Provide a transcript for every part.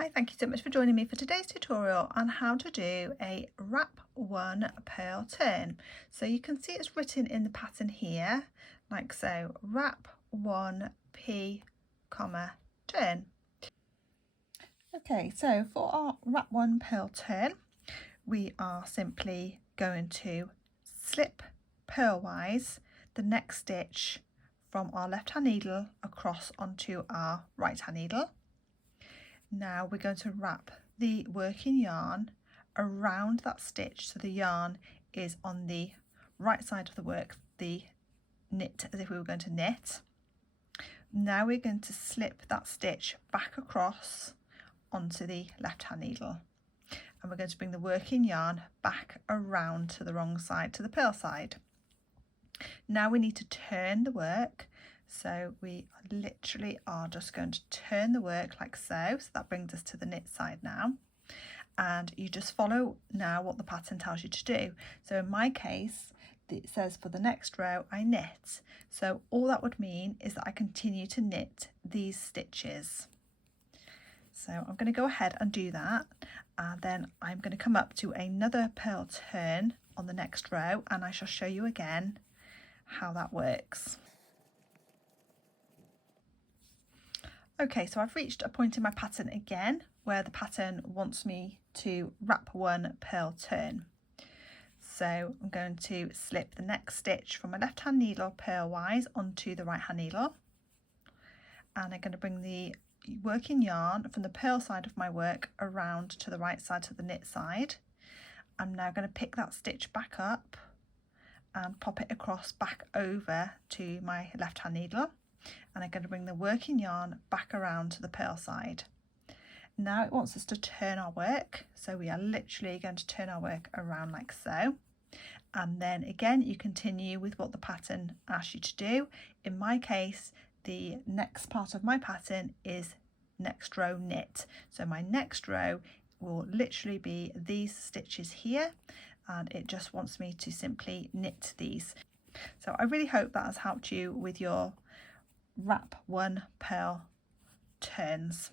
Hi, thank you so much for joining me for today's tutorial on how to do a wrap one purl turn. So you can see it's written in the pattern here, like so, wrap one P, comma, turn. Okay, so for our wrap one purl turn, we are simply going to slip purlwise the next stitch from our left hand needle across onto our right hand needle. Now we're going to wrap the working yarn around that stitch so the yarn is on the right side of the work, the knit as if we were going to knit. Now we're going to slip that stitch back across onto the left hand needle, and we're going to bring the working yarn back around to the wrong side, to the purl side. Now we need to turn the work. So we literally are just going to turn the work like so. So that brings us to the knit side now. And you just follow now what the pattern tells you to do. So in my case, it says for the next row, I knit. So all that would mean is that I continue to knit these stitches. So I'm going to go ahead and do that. And then I'm going to come up to another purl turn on the next row, and I shall show you again how that works. Okay, so I've reached a point in my pattern again where the pattern wants me to wrap one purl turn. So I'm going to slip the next stitch from my left hand needle purlwise onto the right hand needle, and I'm going to bring the working yarn from the purl side of my work around to the right side, to the knit side. I'm now going to pick that stitch back up and pop it across back over to my left hand needle, and I'm going to bring the working yarn back around to the purl side. Now it wants us to turn our work, so we are literally going to turn our work around like so, and then again you continue with what the pattern asks you to do. In my case, the next part of my pattern is next row knit, so my next row will literally be these stitches here, and it just wants me to simply knit these. So I really hope that has helped you with your wrap one purl turns.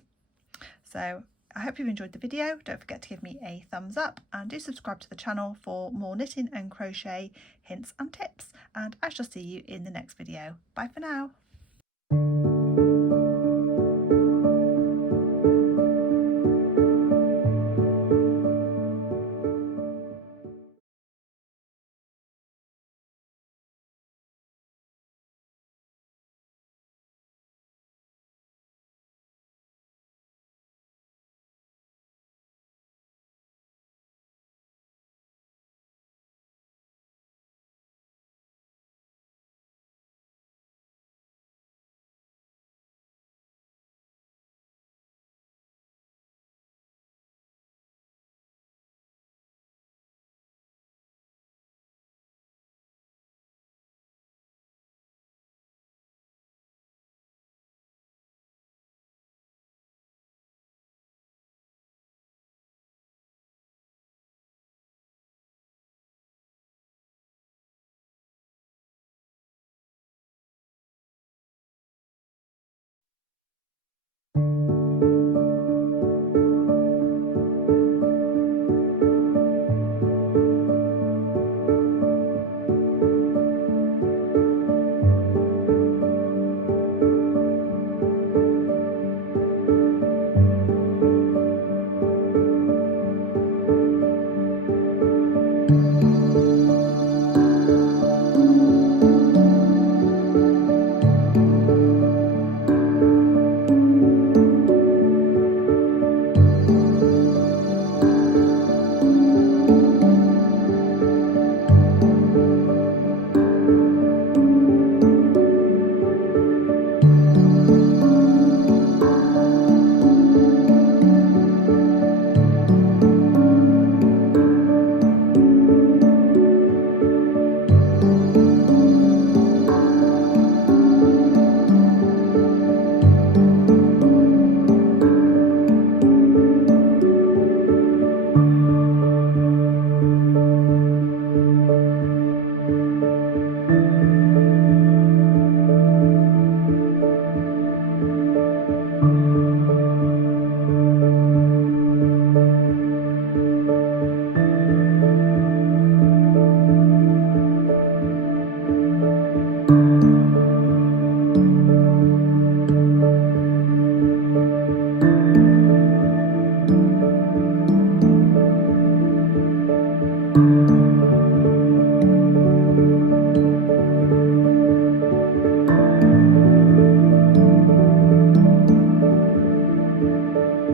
So I hope you've enjoyed the video. Don't forget to give me a thumbs up, and do subscribe to the channel for more knitting and crochet hints and tips, and I shall see you in the next video. Bye for now.